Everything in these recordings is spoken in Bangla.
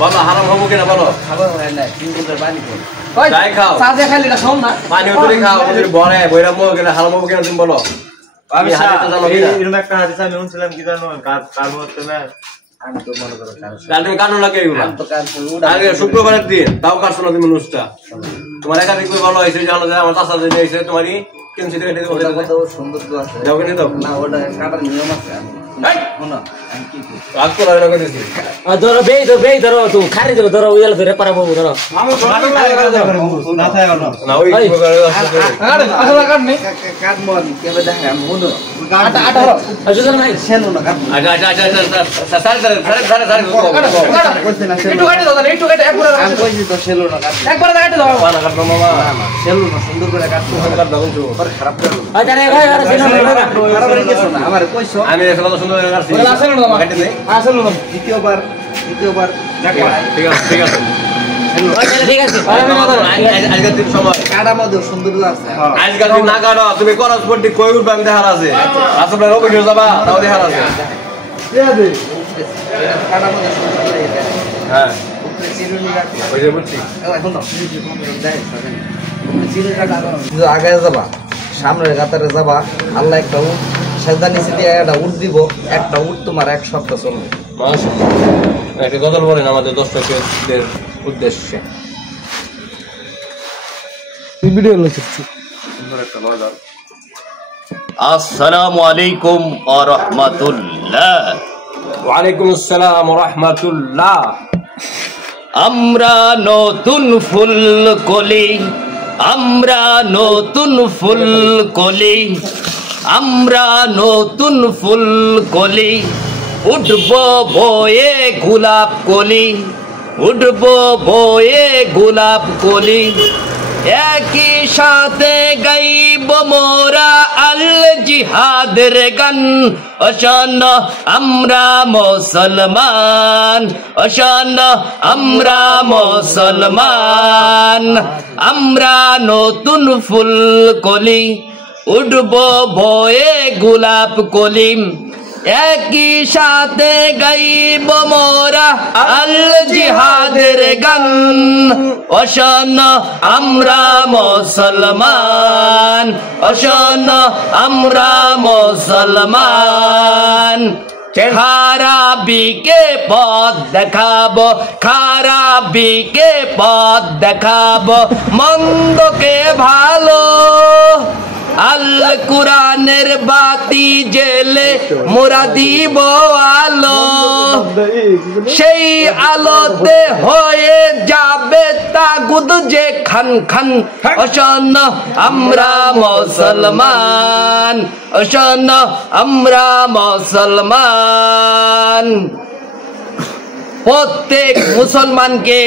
বলো হারাম হবো কিনা বলো খাবার হয় না 3 লিটার পানি খাও ওই যাই খাও চা দিয়ে খাইলে না খাও না পানি উতরে খাও যদি বরে বইরা মো কিনা হারাম হবো কিনা তুমি বলো আমি হাদিসটা জানো কিনা এরকম একটা হাদিস আমি শুনছিলাম কি জানো কার মতে না আমি তো মনে করো তাহলে তুমি কানো লাগে এগুলা আমি তো কাজ আগে শুক্রবারের দিন তাও কাটছো না তুমি নুসটা তোমার একাধিক ভালো হয়েছে জানো যে আমার চাষা যে নিয়েছে তোমারই কেমন থেকে ওটা কত সুন্দর তো আছে যাও কিনে দাও না ওটা কাটার নিয়ম আছে এই শোনো আমি কি করি আজ করে না দিছি ধরো বেই ধরো তুই খারি ধরো উইয়াল ধরে পারাবো ধরো আমি না থাকে না ওই আসলে কাট নেই কাট মন কেবে দেখে আমি বন্ধু আটা আটা আসলে নাই সেলো না কাট আচ্ছা সারে কইতে না একটু কাটে দাও একটু কাটে একবার আমি কইছি তো সেলো না কাট একবার কাটে দাও পানা কাটবো মামা না সেলো না সুন্দর করে কাট কাট দাও কিন্তু খারাপ করে আচ্ছা রে ভাই আর সিনা খারাপ করে গেছো না আমার কইছো আমি এসে কত সুন্দর করে কাটছি ওলা আসলে না কাটে দে আসলে না দ্বিতীয়বার ঠিক আছে ঠিক আছে আজকের দিন সময় কাটা মধ্যে সুন্দর আছে আজকাল দিন না কাটো তুমি করস পড়তি কই উঠবে আমি দেখার আছে আসলে অফিসে যাবা তাও দেখার আছে কাটা মধ্যে সুন্দর করে এটা হ্যাঁ উপরে চিরুনি রাখি ওই যে বলছি এখন না চিরুনি কাটা আগে যাবা সামনের কাতারে যাবা আল্লাহ একটা উট সেদা নিচে দিয়ে একটা উট দিব একটা উট তোমার এক সপ্তাহ চলবে মাশাআল্লাহ একটা গজল বলেন আমাদের দর্শকদের উদ্দেশ্যে ভিডিও লইছি সুন্দর একটা গজল আসসালামু আলাইকুম ওয়া রাহমাতুল্লাহ ওয়া আলাইকুম আসসালাম ওয়া রাহমাতুল্লাহ আমরা নতুন ফুল কলি আমরা নতুন ফুল কলি আমরা নতুন ফুল কলি উঠব বয়ে গোলাপ কলি উঠব বয়ে গোলাপ কলি একই সাথে গাইব মোরা আল জিহাদের গান অশান আমরা মুসলমান অশান আমরা মুসলমান আমরা নতুন ফুল কলি উঠব বয়ে গোলাপ কলি একই সাথে গাইব মোরা আল জিহাদের গান অশান আমরা মুসলমান অশান আমরা মুসলমান খারাপিকে পথ দেখাবো খারাপিকে পথ দেখাবো মন্দকে ভালো আল্লাহ কুরআনের বাতি জেলে মোরা দিব আলো সেই আলোতে হয়ে যাবে তাগুদ যে খান খান অশান আমরা মুসলমান অশান আমরা মুসলমান প্রত্যেক মুসলমানকে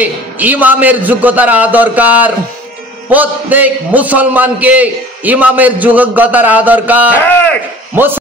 ইমামের যোগ্যতা দরকার প্রত্যেক মুসলমানকে ইমামের যোগ্যতা দরকার